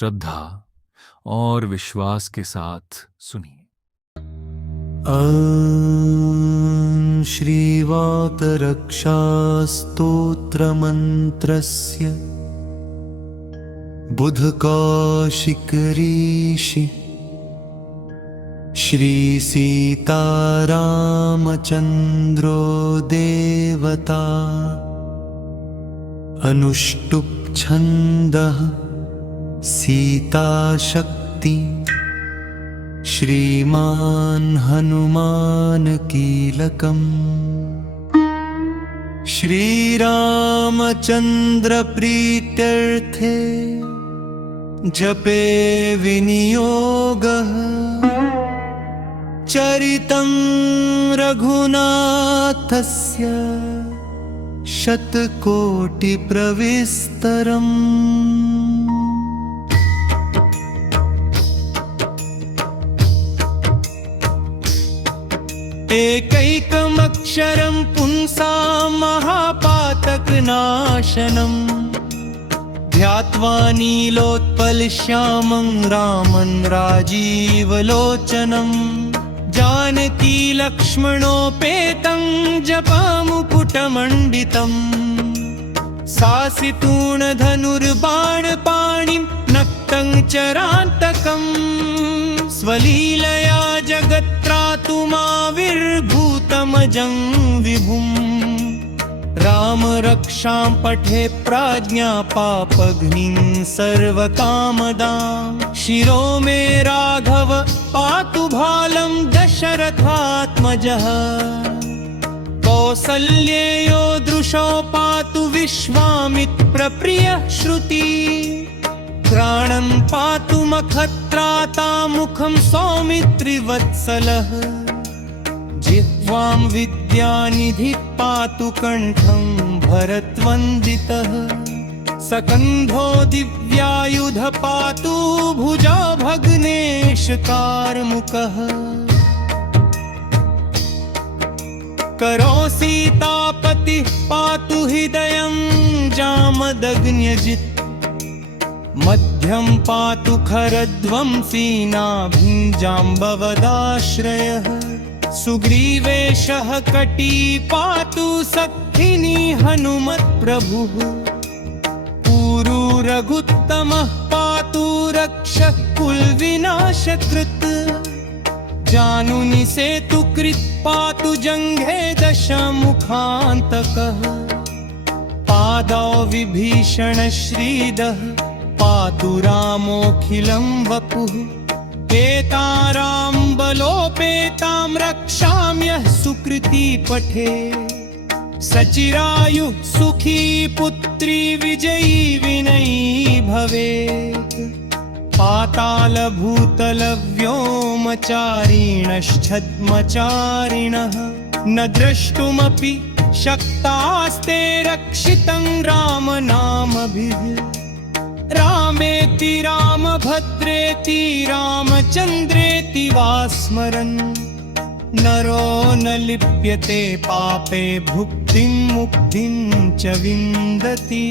श्रद्धा और विश्वास के साथ सुनिए। ॐ श्रीवातरक्षास्तोत्रमन्त्रस्य बुधकौशिकऋषि श्रीसीतारामचन्द्रो देवता अनुष्टुप् छन्दः सीताशक्ति श्रीमान् हनुमान् कीलकम् श्रीरामचन्द्र प्रीत्यर्थे जपे विनियोगः चरितं रघुनाथस्य शतकोटिप्रविस्तरम्। एकैकमक्षरं पुंसां महापातकनाशनं ध्यात्वा नीलोत्पलश्यामं रामं राजीवलोचनं जानकी लक्ष्मणोपेतं जपामुकुटमण्डितं सासितूणधनुर्बाणपाणिं नक्तं चरान्तकं स्वलीलया जगत्त्रातुमाविर्भूतमजं विभुम् राम रक्षां पठे प्राज्ञा पापघ्निं सर्वकामदां शिरो मे राघव पातु भालं दशरथात्मजः कौसल्येयो दृशो पातु विश्वामित्रप्रियः श्रुति प्राणं पातु मखत्रातामुखं सौमित्रिवत्सलः जिह्वां विद्यानिधिः पातु कण्ठं भरतवन्दितः सकन्धो दिव्यायुध पातु भुजा भग्नेश कार्मुकः करो सीतापतिः पातु हृदयं जामदग्न्यजित् मध्यं पातु खरध्वंसी नाभिञ्जाम्बवदाश्रयः सुग्रीवेशः कटी पातु सखिनी हनुमत्प्रभुः पूरू रघुत्तमः पातु रक्षः कुलविनाशकृत् जानुनि सेतुकृत् पातु जङ्घे दशमुखान्तकः पादौ विभीषणश्रीदः पातु रामोऽखिलं वपुः पेतारां बलोपेतां रक्षाम्यः सुकृती पठे सचिरायुः सुखी पुत्री विजयी विनयी भवेत् पातालभूतलव्योमचारिणश्छद्मचारिणः न द्रष्टुमपि शक्तास्ते रक्षितं रामनामभिः रामेति रामभद्रेति रामचन्द्रेति वा स्मरन् नरो न लिप्यते पापे भुक्तिं मुक्तिं च विन्दति।